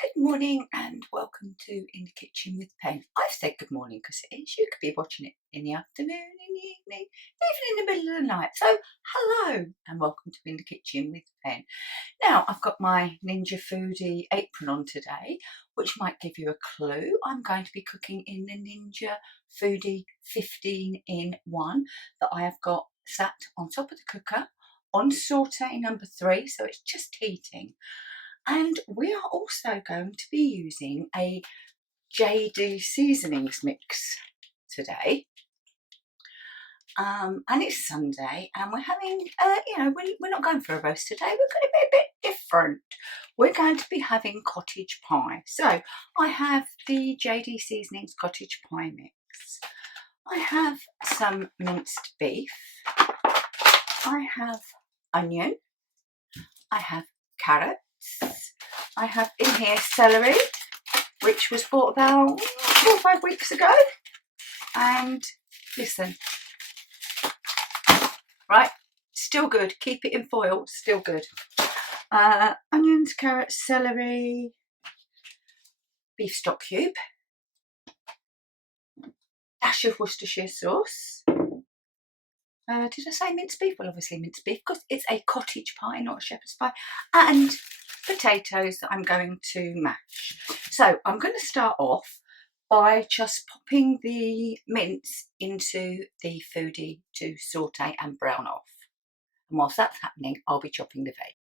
Good morning and welcome to In the Kitchen with Pen. I've said good morning because it is. You could be watching it in the afternoon, in the evening, even in the middle of the night. So hello and welcome to In the Kitchen with Pen. Now I've got my Ninja Foodie apron on today, which might give you a clue. I'm going to be cooking in the Ninja Foodie 15 in 1 that I have got sat on top of the cooker on saute number 3, so it's just heating. And we are also going to be using a jdseasonings mix today. And it's Sunday and we're having, we're not going for a roast today. We're going to be a bit different. We're going to be having cottage pie. So I have the jdseasonings cottage pie mix. I have some minced beef. I have onion. I have carrots. I have in here celery, which was bought about 4 or 5 weeks ago. And listen, right, still good. Keep it in foil, still good. Onions, carrots, celery, beef stock cube, dash of Worcestershire sauce. Did I say minced beef? Well, obviously minced beef because it's a cottage pie, not a shepherd's pie. And potatoes that I'm going to mash. So I'm going to start off by just popping the mince into the foodie to saute and brown off. And whilst that's happening, I'll be chopping the veg.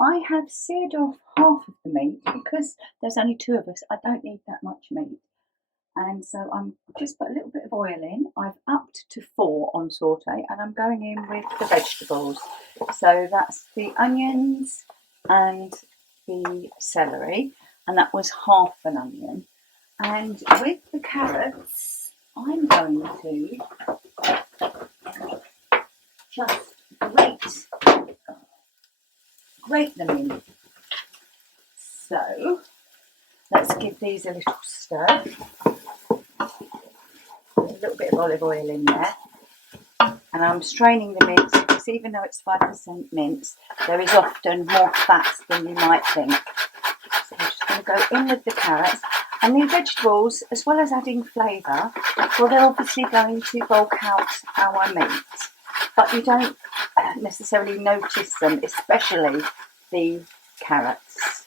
I have seared off half of the meat because there's only 2 of us. I don't need that much meat. And so I'm just put a little bit of oil in. I've upped to 4 on saute and I'm going in with the vegetables. So that's the onions and the celery, and that was half an onion. And with the carrots, I'm going to just grate them in. So let's give these a little stir. A little bit of olive oil in there. And I'm straining the mince because even though it's 5% mince, there is often more fat than you might think. So I'm just going to go in with the carrots. And the vegetables, as well as adding flavour, well, they're obviously going to bulk out our meat. But you don't necessarily notice them, especially the carrots.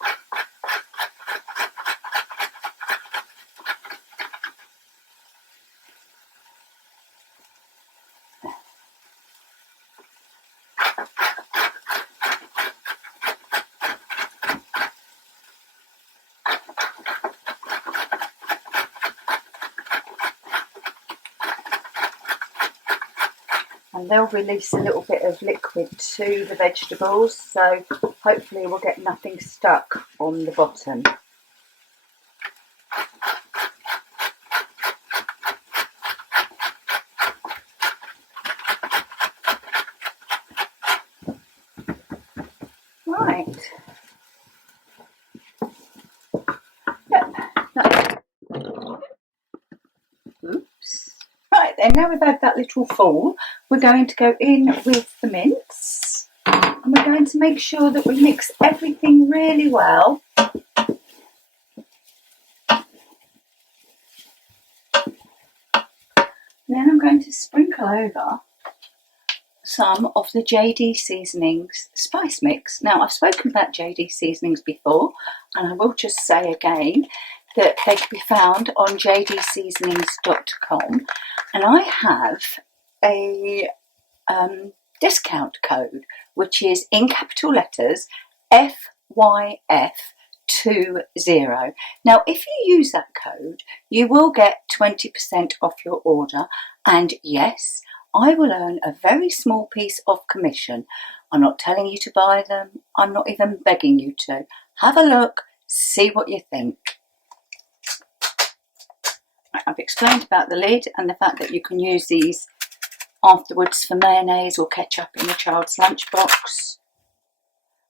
And they'll release a little bit of liquid to the vegetables, so hopefully we'll get nothing stuck on the bottom. Right. Yep. Oops. Right then, now we've had that little fall, we're going to go in with the mince and we're going to make sure that we mix everything really well. Then I'm going to sprinkle over some of the JD Seasonings spice mix. Now, I've spoken about JD Seasonings before, and I will just say again that they can be found on jdseasonings.com, and I have a discount code which is in capital letters FYF20. Now, if you use that code, you will get 20% off your order, and yes, I will earn a very small piece of commission. I'm not telling you to buy them. I'm not even begging you to. Have a look, see what you think. I've explained about the lid and the fact that you can use these afterwards for mayonnaise or ketchup in the child's lunchbox.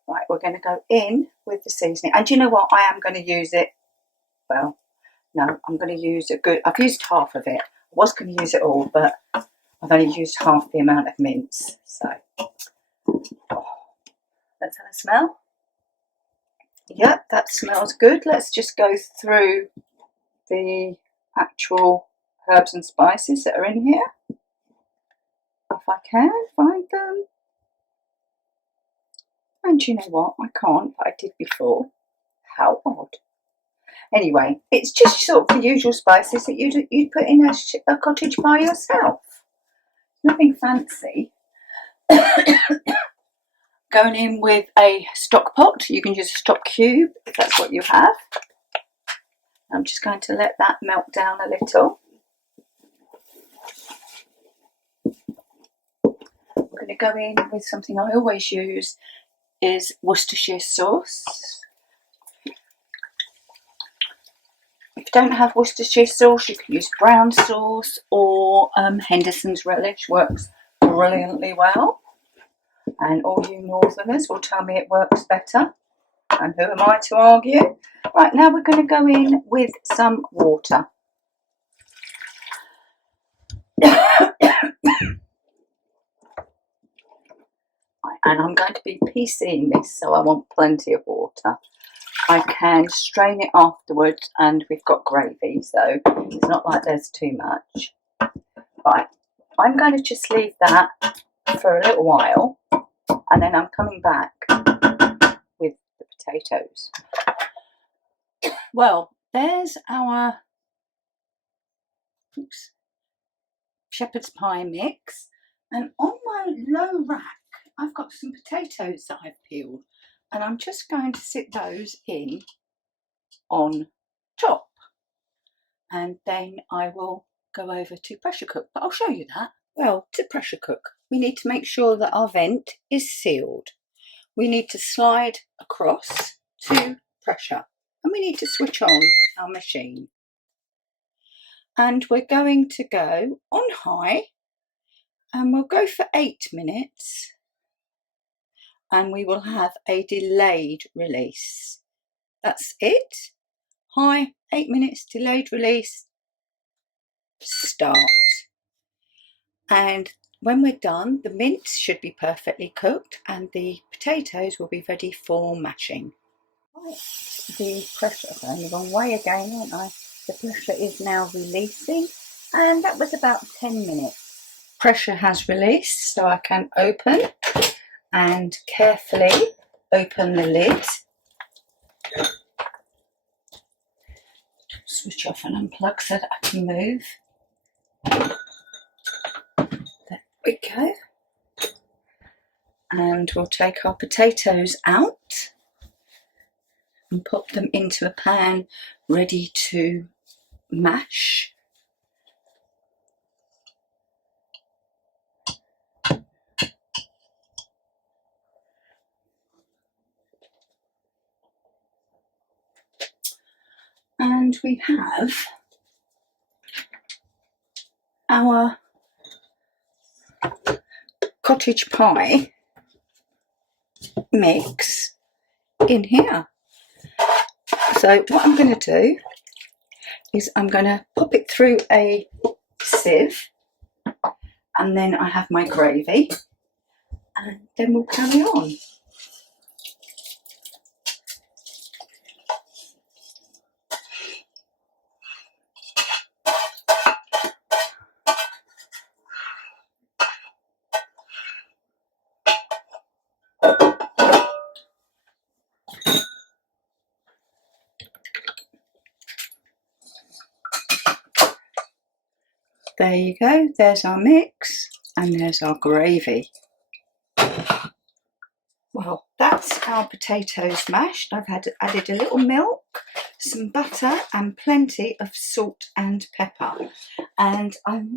Right, we're going to go in with the seasoning. And you know what? I am going to use it. Well, no, I'm going to use I've used half of it. I was going to use it all, but I've only used half the amount of mince. So, let's have a smell. Yep, that smells good. Let's just go through the actual herbs and spices that are in here, if I can find them. And you know what, I can't, but I did before. How odd. Anyway, it's just sort of the usual spices that you'd put in a cottage pie yourself. Nothing fancy. Going in with a stock pot. You can use a stock cube if that's what you have. I'm just going to let that melt down a little. I'm going to go in with something I always use, is Worcestershire sauce. If you don't have Worcestershire sauce, you can use brown sauce, or Henderson's relish works brilliantly well. And all you northerners will tell me it works better, and who am I to argue? Right, now we're going to go in with some water. And I'm going to be piecing this, so I want plenty of water. I can strain it afterwards, and we've got gravy, so it's not like there's too much. Right, I'm going to just leave that for a little while, and then I'm coming back with the potatoes. Well, there's our shepherd's pie mix, and on my low rack I've got some potatoes that I've peeled, and I'm just going to sit those in on top, and then I will go over to pressure cook, but I'll show you that. Well, to pressure cook, we need to make sure that our vent is sealed. We need to slide across to pressure, and we need to switch on our machine. And we're going to go on high, and we'll go for 8 minutes, and we will have a delayed release. That's it. High, 8 minutes, delayed release, start. And when we're done, the mince should be perfectly cooked and the potatoes will be ready for mashing. Right, the pressure, I'm going the wrong way again, aren't I? The pressure is now releasing, and that was about 10 minutes. Pressure has released, so I can open and carefully open the lid. Switch off and unplug so that I can move. There we go. And we'll take our potatoes out and pop them into a pan ready to mash. And we have our cottage pie mix in here. So what I'm going to do is I'm going to pop it through a sieve, and then I have my gravy, and then we'll carry on. There you go, there's our mix, and there's our gravy. Well, that's our potatoes mashed. I've added a little milk, some butter, and plenty of salt and pepper. And I've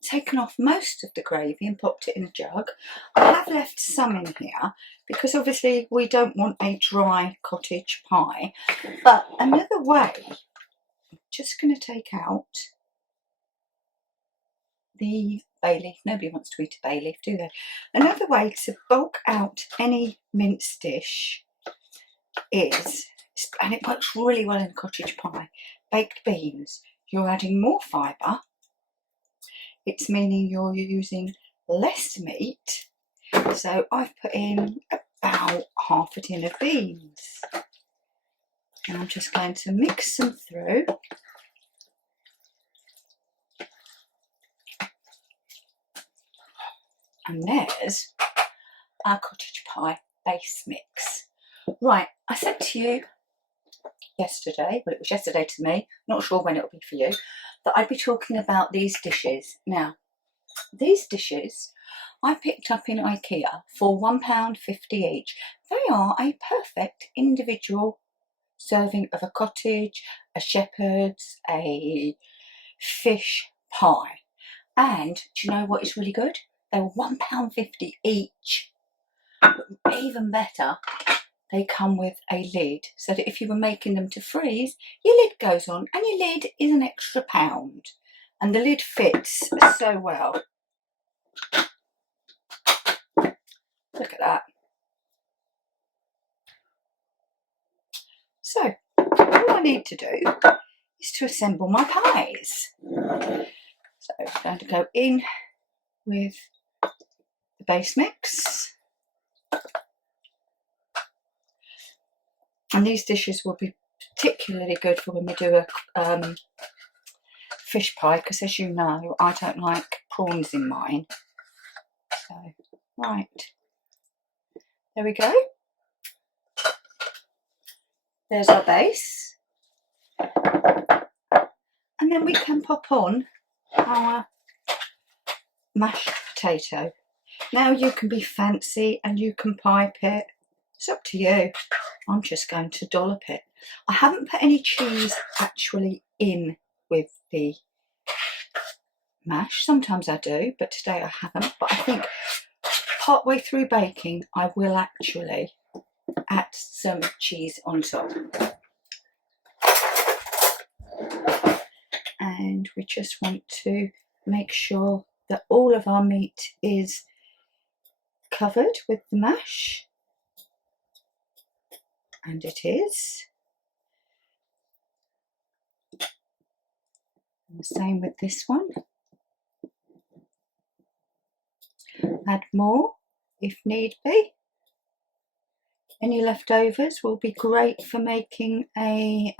taken off most of the gravy and popped it in a jug. I have left some in here because obviously we don't want a dry cottage pie. But another way, I'm just going to take out the bay leaf. Nobody wants to eat a bay leaf, do they? Another way to bulk out any mince dish is, and it works really well in cottage pie, baked beans. You're adding more fibre. It's meaning you're using less meat. So I've put in about half a tin of beans. And I'm just going to mix them through. And there's our cottage pie base mix. Right, I said to you yesterday, well, it was yesterday to me, not sure when it'll be for you, that I'd be talking about these dishes. Now, these dishes I picked up in IKEA for £1.50 each. They are a perfect individual serving of a cottage, a shepherd's, a fish pie. And do you know what is really good? They were £1.50 each. But even better, they come with a lid, so that if you were making them to freeze, your lid goes on and your lid is an extra £1. And the lid fits so well. Look at that. So, all I need to do is to assemble my pies. So I'm going to go in with the base mix. And these dishes will be particularly good for when we do a fish pie, because as you know, I don't like prawns in mine. So, right, there we go. There's our base. And then we can pop on our mashed potato. Now you can be fancy and you can pipe it. It's up to you. I'm just going to dollop it. I haven't put any cheese actually in with the mash. Sometimes I do, but today I haven't. But I think partway through baking, I will actually add some cheese on top. And we just want to make sure that all of our meat is covered with the mash. And it is. And the same with this one. Add more if need be. Any leftovers will be great for making a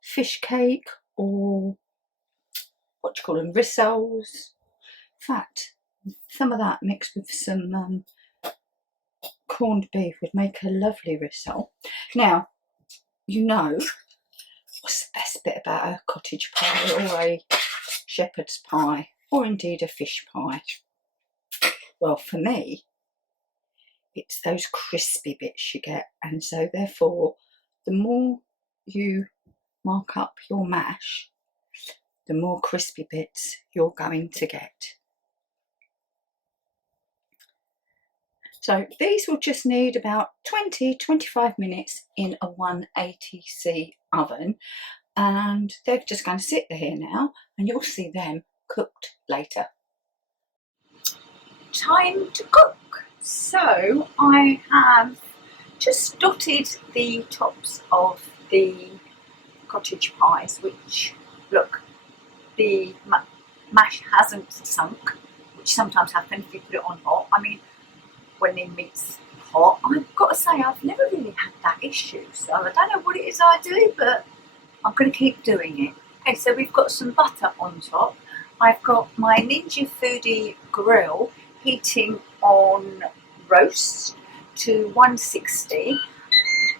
fish cake, or what do you call them, rissoles. In fact, some of that mixed with some corned beef would make a lovely rissole. Now, you know what's the best bit about a cottage pie or a shepherd's pie, or indeed a fish pie? Well, for me, it's those crispy bits you get, and so therefore the more you mark up your mash, the more crispy bits you're going to get. So these will just need about 20-25 minutes in a 180C oven, and they're just going to sit there now and you'll see them cooked later. Time to cook. So I have just dotted the tops of the cottage pies, which, look, the mash hasn't sunk, which sometimes happens if you put it on hot. I mean, when the meat's hot, I've got to say I've never really had that issue, so I don't know what it is I do, but I'm going to keep doing it. Okay, so we've got some butter on top. I've got my Ninja Foodie grill heating on roast to 160,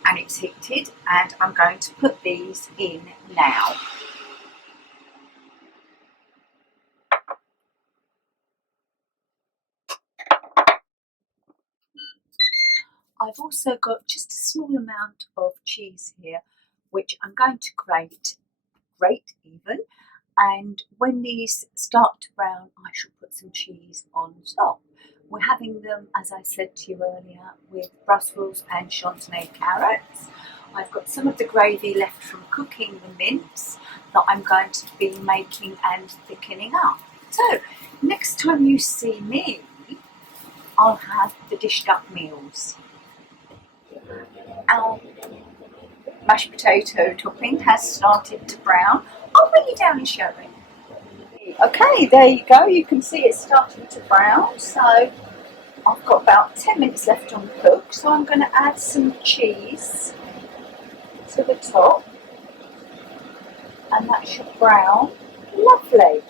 and it's heated, and I'm going to put these in now. I've also got just a small amount of cheese here, which I'm going to grate even, and when these start to brown, I shall put some cheese on top. We're having them, as I said to you earlier, with Brussels and Chantenay carrots. I've got some of the gravy left from cooking the mince that I'm going to be making and thickening up. So, next time you see me, I'll have the dished up meals. Our mashed potato topping has started to brown. I'll bring you down and show it. Okay, there you go. You can see it's starting to brown. So I've got about 10 minutes left on cook. so I'm going to add some cheese to the top, and that should brown lovely.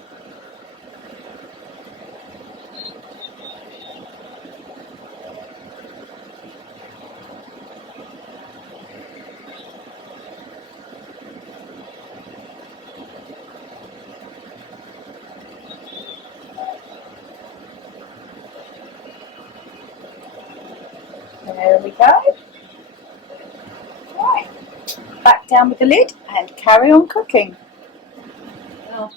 There we go. Right, back down with the lid and carry on cooking. Well,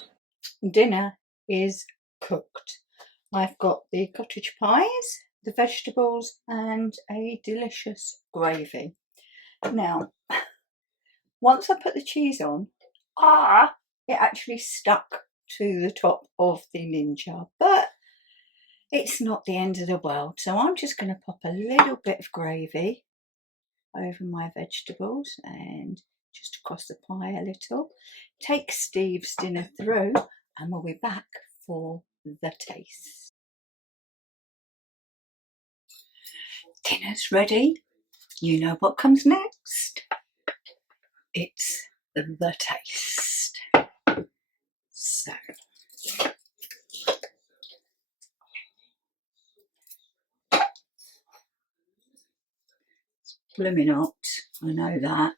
dinner is cooked. I've got the cottage pies, the vegetables, and a delicious gravy. Now, once I put the cheese on, it actually stuck to the top of the ninja, but it's not the end of the world. So I'm just going to pop a little bit of gravy over my vegetables and just across the pie a little. Take Steve's dinner through, and we'll be back for the taste. Dinner's ready. You know what comes next. It's the taste. So, blooming hot, I know that.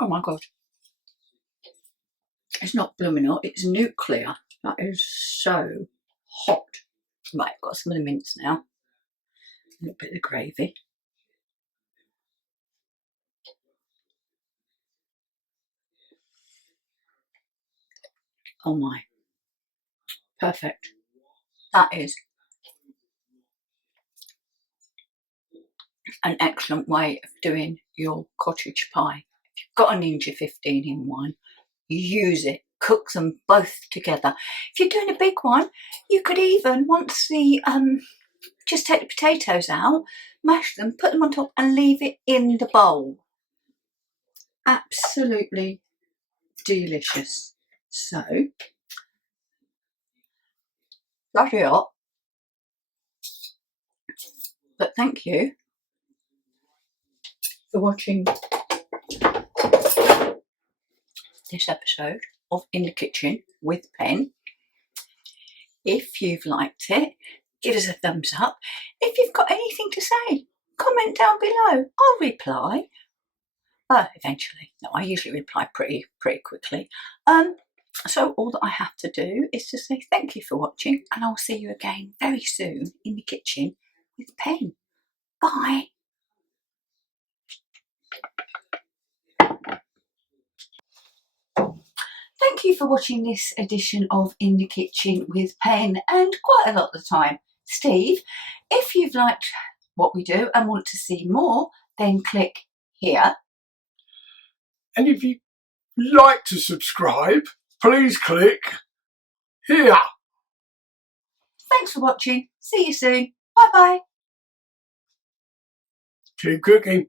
Oh my God. It's not blooming hot, it's nuclear. That is so hot. Right, I've got some of the mince now. A little bit of the gravy. Oh my. Perfect. That is an excellent way of doing your cottage pie. If you've got a Ninja 15 in one, use it. Cook them both together. If you're doing a big one, you could even, once the just take the potatoes out, mash them, put them on top and leave it in the bowl. Absolutely delicious. So, bloody hot. But thank you for watching this episode of In the Kitchen with Pen. If you've liked it, give us a thumbs up. If you've got anything to say, comment down below. I'll reply. Eventually. No, I usually reply pretty quickly. So all that I have to do is to say thank you for watching, and I'll see you again very soon in the kitchen with Pen. Bye. Thank you for watching this edition of In the Kitchen with Pen, and quite a lot of the time, Steve. If you've liked what we do and want to see more, then click here. And if you'd like to subscribe, please click here. Thanks for watching. See you soon. Bye bye. Keep cooking.